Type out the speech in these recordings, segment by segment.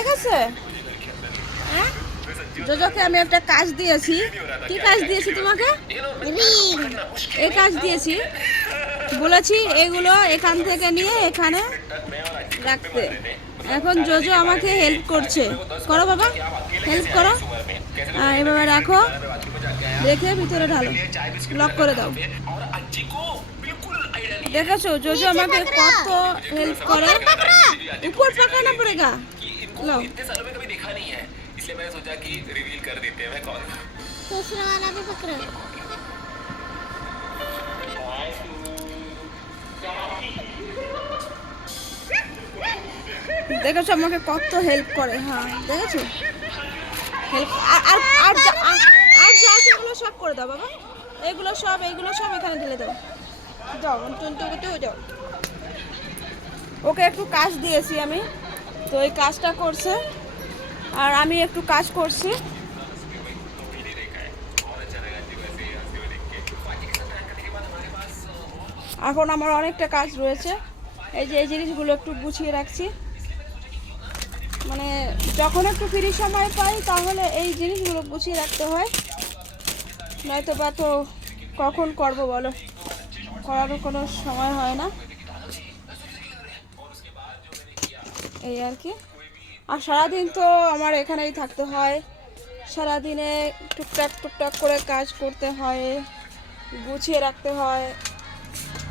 হয়ে গেছে? হ্যাঁ, জোজোকে আমি একটা কাজ দিয়েছি। কি কাজ দিয়েছি তোমাকে? এই কাজ দিয়েছি, বলেছি এগুলো এখান থেকে নিয়ে এখানে রাখতে। এখন জোজো আমাকে হেল্প করছে। করো বাবা, হেল্প করো। এভাবে রাখো, রেখে ভিতরে ঢালো, লক করে দাও। দেখেছো জোজো আমাকে কত হেল্প করে। উপর পাকানা পড়েগা। लो इसलिए मैंने सोचा कि रिवील कर देते हैं मैं कौन हूं। दूसरा वाला भी पकड़ो। দেখেছো আমাকে কত হেল্প করে। হ্যাঁ দেখেছো হেল্প। আর আর আর যা এগুলো সব করে দাও বাবা, এগুলো সব এখানে ঢেলে দাও। যাও যাও। ওকে একটু কাজ দিয়েছি আমি, তো এই কাজটা করছে আর আমি একটু কাজ করছি। এখন আমার অনেকটা কাজ রয়েছে। এই যে এই জিনিসগুলো একটু গুছিয়ে রাখছি, মানে যখন একটু ফ্রি সময় পাই তাহলে এই জিনিসগুলো গুছিয়ে রাখতে হয়, নয়তো বা তো কখন করবো বলো, করারও কোনো সময় হয় না, এই আর কি। আর সারাদিন তো আমার এখানেই থাকতে হয়, সারাদিনে টুকটাক করে কাজ করতে হয়, গুছিয়ে রাখতে হয়।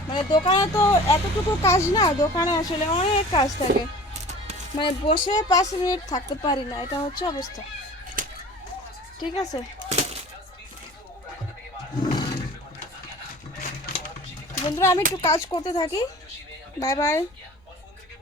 মানে দোকানে তো এতটুকু কাজ না, দোকানে আসলে অনেক কাজ থাকে, মানে বসে 5 মিনিট থাকতে পারি না, এটা হচ্ছে অবস্থা। ঠিক আছে বন্ধুরা, আমি একটু কাজ করতে থাকি। Bye bye.